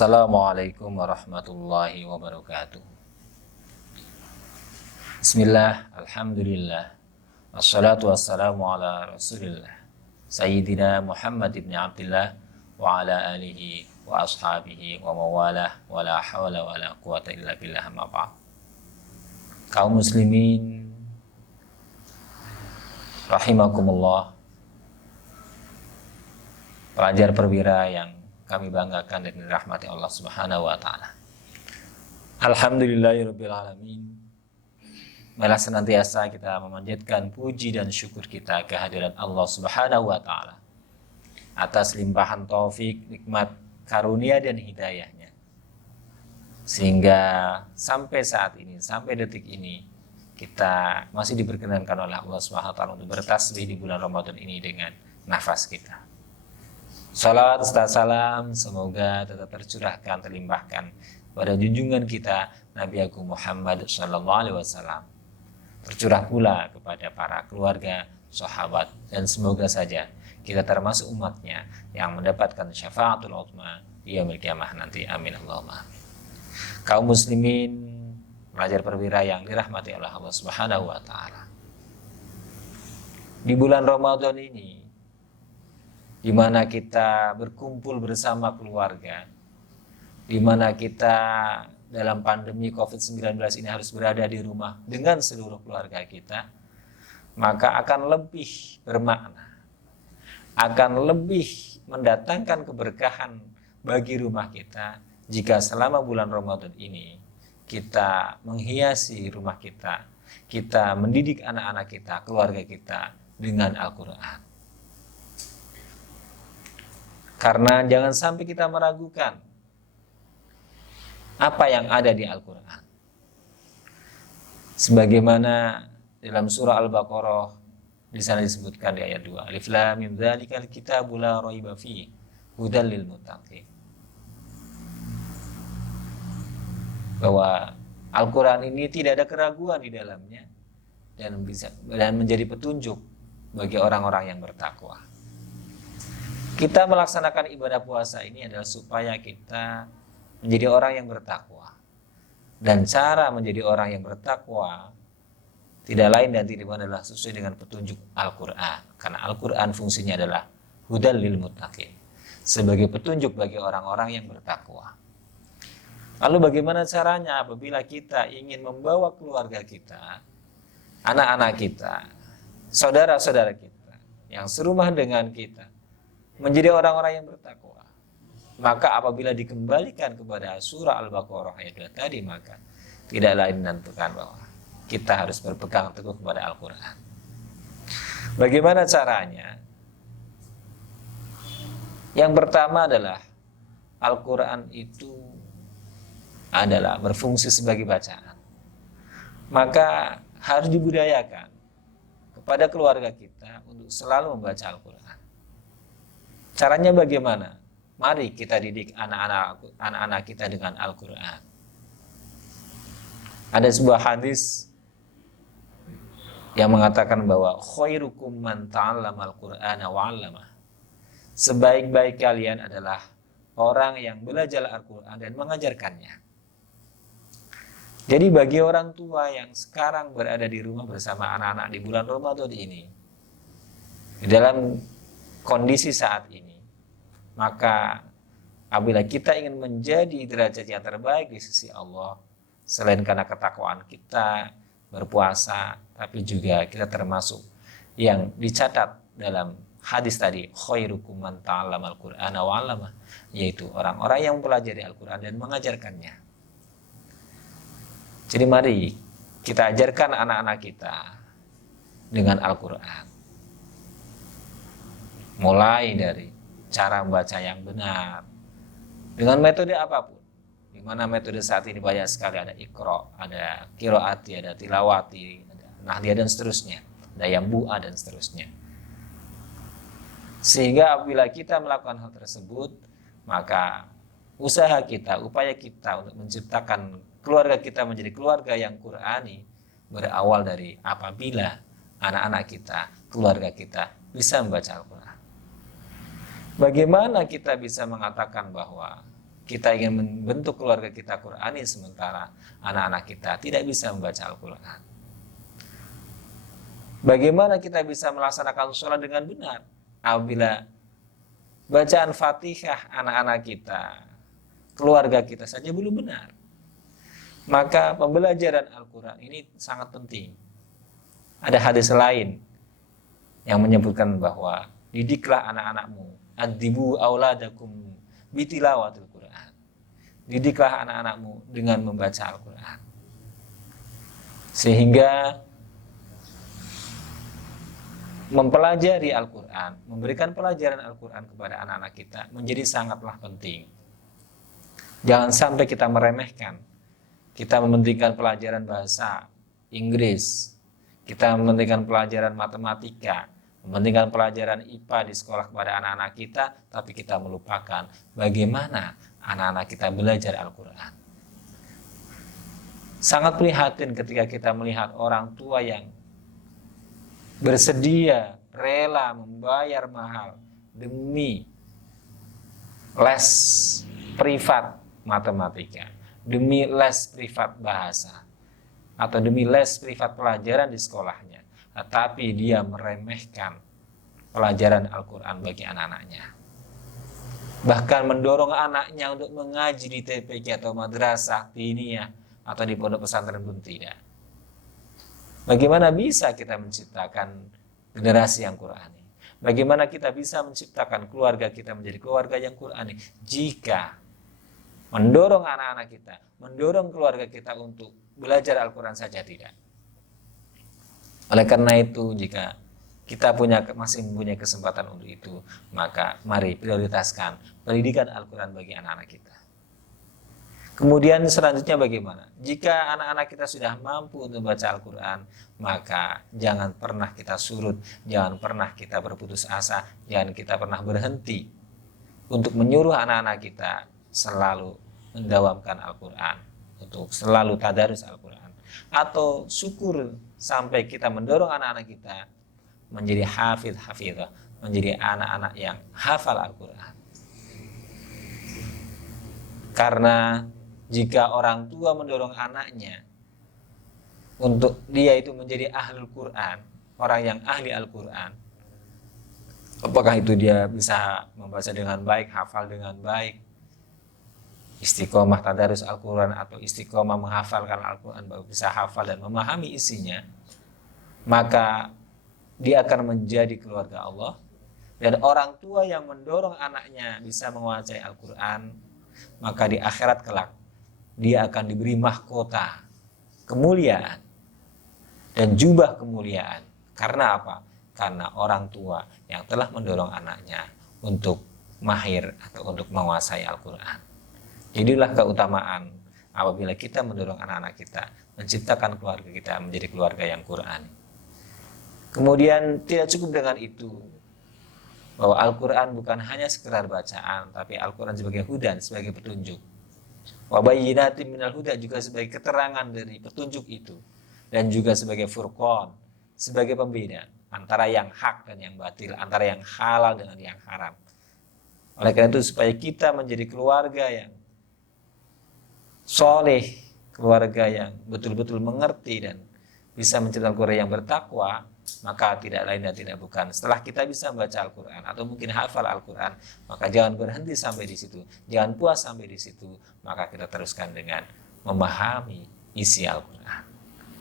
Assalamualaikum warahmatullahi wabarakatuh. Bismillah, alhamdulillah, wassalatu wassalamu ala rasulillah Sayyidina Muhammad ibn Abdillah wa ala alihi wa ashabihi wa mawalah wa la hawla wa la quwata illa billah ma ba'd. Kaum muslimin rahimakumullah, pelajar perwira yang kami banggakan dan dirahmati Allah Subhanahu wa taala. Alhamdulillahirabbil alamin. Malah senantiasa kita memanjatkan puji dan syukur kita kehadiran Allah Subhanahu wa taala atas limpahan taufik, nikmat, karunia dan hidayahnya. Sehingga sampai saat ini, sampai detik ini, kita masih diperkenankan oleh Allah Subhanahu wa taala untuk bertasbih di bulan Ramadan ini dengan nafas kita. Salawat serta salam semoga tetap tercurahkan, terlimpahkan pada junjungan kita Nabi Agung Muhammad SAW. Tercurah pula kepada para keluarga, sahabat, dan semoga saja kita termasuk umatnya yang mendapatkan syafaatul uzma di yaumil qiyamah nanti. Amin Allahumma. Kaum muslimin, pelajar perwira yang dirahmati oleh Allah Subhanahu wa taala. Di bulan Ramadan ini, di mana kita berkumpul bersama keluarga, di mana kita dalam pandemi COVID-19 ini harus berada di rumah dengan seluruh keluarga kita, maka akan lebih bermakna, akan lebih mendatangkan keberkahan bagi rumah kita jika selama bulan Ramadan ini kita menghiasi rumah kita, kita mendidik anak-anak kita, keluarga kita dengan Al-Quran. Karena jangan sampai kita meragukan apa yang ada di Al-Quran. Sebagaimana dalam surah Al-Baqarah di sana disebutkan di ayat 2, Alif Lam Mim dzalikal kitabu la raiba fihi hudal lil muttaqin. Bahwa Al-Quran ini tidak ada keraguan di dalamnya dan menjadi petunjuk bagi orang-orang yang bertakwa. Kita melaksanakan ibadah puasa ini adalah supaya kita menjadi orang yang bertakwa. Dan cara menjadi orang yang bertakwa tidak lain dan tidak bukan adalah sesuai dengan petunjuk Al-Quran. Karena Al-Quran fungsinya adalah hudal lil muttaqin, sebagai petunjuk bagi orang-orang yang bertakwa. Lalu bagaimana caranya apabila kita ingin membawa keluarga kita, anak-anak kita, saudara-saudara kita yang serumah dengan kita menjadi orang-orang yang bertakwa? Maka apabila dikembalikan kepada surah Al-Baqarah ayat 2 tadi, maka tidak lain dan bukan bahwa kita harus berpegang teguh kepada Al-Quran. Bagaimana caranya? Yang pertama adalah Al-Quran itu adalah berfungsi sebagai bacaan. Maka harus dibudayakan kepada keluarga kita untuk selalu membaca Al-Quran. Caranya bagaimana? Mari kita didik anak-anak kita dengan Al-Quran. Ada sebuah hadis yang mengatakan bahwa khairukum man ta'allama al-Qur'ana wa 'allamah. Sebaik-baik kalian adalah orang yang belajar Al-Quran dan mengajarkannya. Jadi bagi orang tua yang sekarang berada di rumah bersama anak-anak di bulan Ramadan ini, di dalam kondisi saat ini, maka apabila kita ingin menjadi derajat yang terbaik di sisi Allah, selain karena ketakwaan kita berpuasa, tapi juga kita termasuk yang dicatat dalam hadis tadi, khairukum man ta'allama al-Qur'ana wa 'allamah, yaitu orang-orang yang mempelajari Al-Quran dan mengajarkannya. Jadi mari kita ajarkan anak-anak kita dengan Al-Quran. Mulai dari cara membaca yang benar dengan metode apapun. Di mana metode saat ini banyak sekali, ada Iqra, ada Qiraati, ada Tilawati, ada Nahdiyah dan seterusnya, ada Yambu'a dan seterusnya. Sehingga apabila kita melakukan hal tersebut, maka usaha kita, upaya kita untuk menciptakan keluarga kita menjadi keluarga yang Qur'ani berawal dari apabila anak-anak kita, keluarga kita bisa membaca Al-Quran. Bagaimana kita bisa mengatakan bahwa kita ingin membentuk keluarga kita Qurani sementara anak-anak kita tidak bisa membaca Al-Quran. Bagaimana kita bisa melaksanakan sholat dengan benar apabila bacaan Fatihah anak-anak kita, keluarga kita saja belum benar? Maka pembelajaran Al-Quran ini sangat penting. Ada hadis lain yang menyebutkan bahwa didiklah anak-anakmu, adibu auladakum bitilawatil Quran. Didiklah anak-anakmu dengan membaca Al-Quran. Sehingga mempelajari Al-Quran, memberikan pelajaran Al-Quran kepada anak-anak kita menjadi sangatlah penting. Jangan sampai kita meremehkan. Kita mementingkan pelajaran bahasa Inggris, kita mementingkan pelajaran matematika, mementingkan pelajaran IPA di sekolah kepada anak-anak kita, tapi kita melupakan bagaimana anak-anak kita belajar Al-Quran. Sangat prihatin ketika kita melihat orang tua yang bersedia, rela membayar mahal demi les privat matematika, demi les privat bahasa, atau demi les privat pelajaran di sekolahnya, tetapi dia meremehkan pelajaran Al-Quran bagi anak-anaknya. Bahkan mendorong anaknya untuk mengaji di TPQ atau madrasah diniyah atau di pondok pesantren pun tidak. Bagaimana bisa kita menciptakan generasi yang Qurani? Bagaimana kita bisa menciptakan keluarga kita menjadi keluarga yang Qurani jika mendorong anak-anak kita, mendorong keluarga kita untuk belajar Al-Quran saja tidak? Oleh karena itu, jika kita masih mempunyai kesempatan untuk itu, maka mari prioritaskan pendidikan Al-Quran bagi anak-anak kita. Kemudian selanjutnya bagaimana? Jika anak-anak kita sudah mampu untuk membaca Al-Quran, maka jangan pernah kita surut, jangan pernah kita berputus asa, jangan kita pernah berhenti untuk menyuruh anak-anak kita selalu mendawamkan Al-Quran, untuk selalu tadarus Al-Quran, atau syukur sampai kita mendorong anak-anak kita menjadi hafidh-hafidhah, menjadi anak-anak yang hafal Al-Quran. Karena jika orang tua mendorong anaknya untuk dia itu menjadi ahlul Quran, orang yang ahli Al-Quran, apakah itu dia bisa membaca dengan baik, hafal dengan baik, istiqomah tadarus Al-Quran, atau istiqomah menghafalkan Al-Quran, baru bisa hafal dan memahami isinya, maka dia akan menjadi keluarga Allah. Dan orang tua yang mendorong anaknya bisa menguasai Al-Quran, maka di akhirat kelak dia akan diberi mahkota kemuliaan dan jubah kemuliaan. Karena apa? Karena orang tua yang telah mendorong anaknya untuk mahir atau untuk menguasai Al-Quran. Jadilah keutamaan apabila kita mendorong anak-anak kita menciptakan keluarga kita menjadi keluarga yang Qur'ani. Kemudian tidak cukup dengan itu, bahwa Al-Quran bukan hanya sekedar bacaan, tapi Al-Quran sebagai hudan, sebagai petunjuk. Wa bayyinatin minal huda juga sebagai keterangan dari petunjuk itu, dan juga sebagai furqan, sebagai pembeda antara yang hak dan yang batil, antara yang halal dengan yang haram. Oleh karena itu, supaya kita menjadi keluarga yang soleh, keluarga yang betul-betul mengerti dan bisa menciptakan keluarga yang bertakwa, maka tidak lain dan tidak bukan, setelah kita bisa membaca Al-Quran atau mungkin hafal Al-Quran, maka jangan berhenti sampai di situ, jangan puas sampai di situ, maka kita teruskan dengan memahami isi Al-Quran.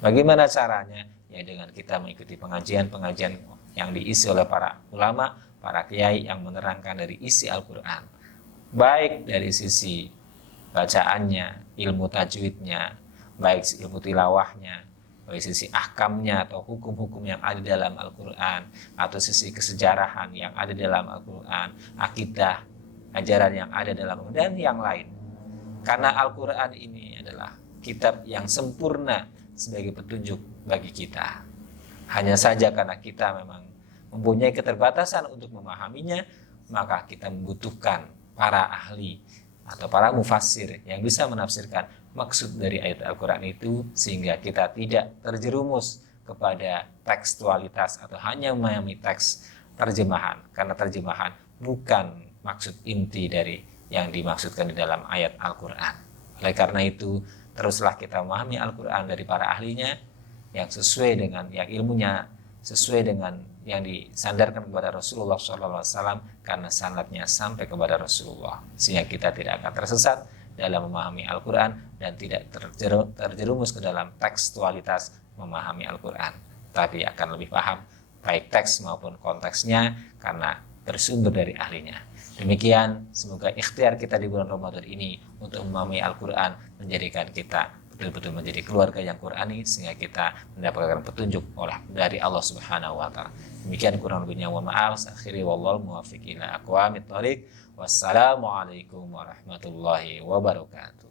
Bagaimana caranya? Ya dengan kita mengikuti pengajian-pengajian yang diisi oleh para ulama, para kiai yang menerangkan dari isi Al-Quran, baik dari sisi bacaannya, ilmu tajwidnya, baik ilmu tilawahnya, baik sisi ahkamnya atau hukum-hukum yang ada dalam Al-Quran, atau sisi kesejarahan yang ada dalam Al-Quran, akidah, ajaran yang ada dalam Al-Quran, dan yang lain. Karena Al-Quran ini adalah kitab yang sempurna sebagai petunjuk bagi kita. Hanya saja karena kita memang mempunyai keterbatasan untuk memahaminya, maka kita membutuhkan para ahli atau para mufassir yang bisa menafsirkan maksud dari ayat Al-Quran itu, sehingga kita tidak terjerumus kepada tekstualitas atau hanya memahami teks terjemahan, karena terjemahan bukan maksud inti dari yang dimaksudkan di dalam ayat Al-Quran. Oleh karena itu, teruslah kita memahami Al-Quran dari para ahlinya yang sesuai dengan yang ilmunya sesuai dengan yang disandarkan kepada Rasulullah SAW, karena sanadnya sampai kepada Rasulullah, sehingga kita tidak akan tersesat dalam memahami Al-Quran dan tidak terjerumus ke dalam tekstualitas memahami Al-Quran, tapi akan lebih paham baik teks maupun konteksnya karena bersumber dari ahlinya. Demikian, semoga ikhtiar kita di bulan Ramadan ini untuk memahami Al-Quran menjadikan kita betul-betul menjadi keluarga yang Qurani, sehingga kita mendapatkan petunjuk dari Allah Subhanahu wa taala. Demikian kurang lebihnya, wa maaf. Akhiri wallahu muwaffiq ila aqwamit thoriq. Wassalamualaikum warahmatullahi wabarakatuh.